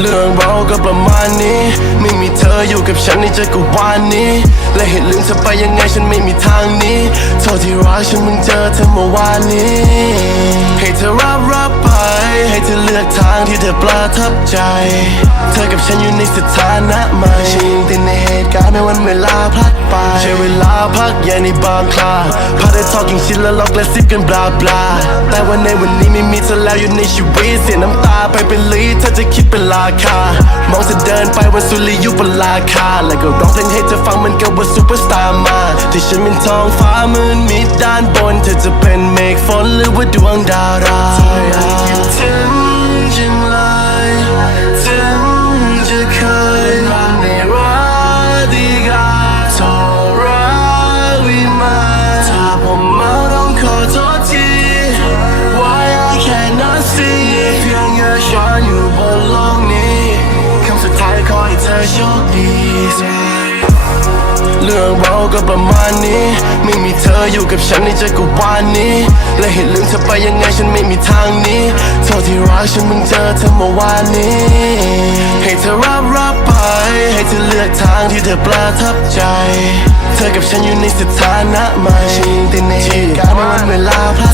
เรื่องเราก็ประมาณนี้ ไม่มีเธออยู่กับฉันในจักรวาลนี้ และเห็นลืมเธอไปยังไงฉันไม่มีทางนี้เทษที่รักฉันมึงเจอเธอเมื่อวานนี้ ให้เธอรับรับไป ให้เธอเลือกทางที่เธอประทับใจ เธอกับฉันอยู่ในสถานะใหม่ฉันยังติดในเหตุการณ์ในวันเวลาพลัดไป ใช้เวลาพักใหญ่ในบางคราพาเธอ talking shit แล้วล็อกและซิปกันบลาบลาแต่วันในวันนี้ไม่มีเธอแล้วอยู่ในชีวิตเสียน้ำตาไปเป็นลีเธอจะคิดเป็นราคามองเธอเดินไปวันสุริยุปราคา แล้วก็ร้องเพลงให้เธอฟังเหมันกับว่าซูเปอร์สตาร์มา ที่ฉันเป็นท้องฟ้ามืดมิดด้านบน เธอจะเป็นเมฆฝนหรือว่าดวงดารา โชคดีเรื่องเราก็ประมาณนี้ ไม่มีเธออยู่กับฉันในจักรวาลนี้ และเห็นลืมเธอไปยังไงฉันไม่มีทางนี้โทษที่รักฉันมึงเจอเธอเมื่อวานนี้ ให้เธอรับรับไป ให้เธอเลือกทางที่เธอประทับใจ เธอกับฉันอยู่ในสถานะใหม่ฉันยังติดในเหตุการณ์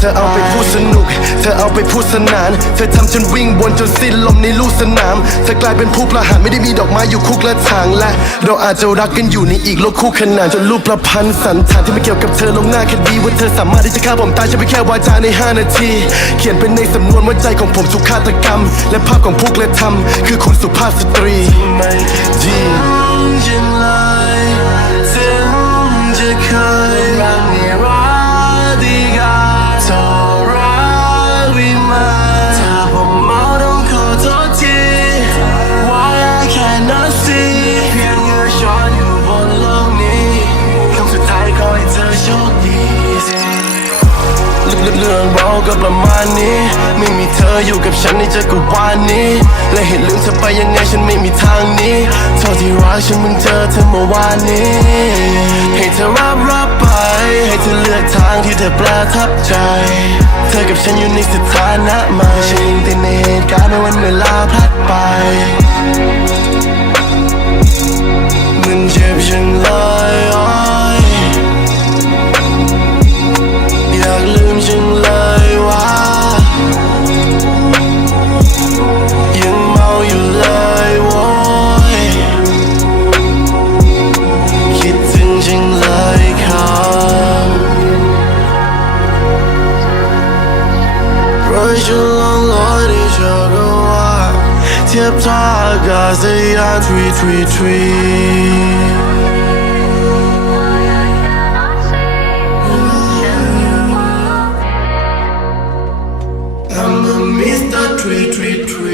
อเอาไปพูดสนุก เธอเอาไปพูดสนาน เธอทำฉันวิ่งวนจนสิ้นลมในลู่สนาม เธอกลายเป็นผู้ประหารไม่ได้มีดอกไม้อยู่คุกและทางและ เราอาจจะรักกันอยู่ในอีกโลกคู่ขนานจนรูปประพันธ์สันฐานที่ไม่เกี่ยวกับเธอลงหน้าคดีว่าเธอสามารถที่จะฆ่าผมตายฉันไปแค่วาจาใน 5 นาที เขียนเป็นในสำนวนว่าใจของผมถูกฆาตกรรม และภาพของพวกและทำคือคุณสุภาพสตรี โชคดีเรื่องเราก็ประมาณนี้ ไม่มีเธออยู่กับฉันในจักรวาลนี้ และเห็นลืมเธอไปยังไงฉันไม่มีทางนี้โทษที่รักฉันมึงเจอเธอเมื่อวานนี้ ให้เธอรับรับไป ให้เธอเลือกทางที่เธอประทับใจ เธอกับฉันอยู่ในสถานะใหม่ฉันยังติดใหตุการณ์ใน รอยฉันลองลอยในจักรวาลเทียบท่าอากาศยานทรีทรีทรี I'm a Mr. Tree Tree Tree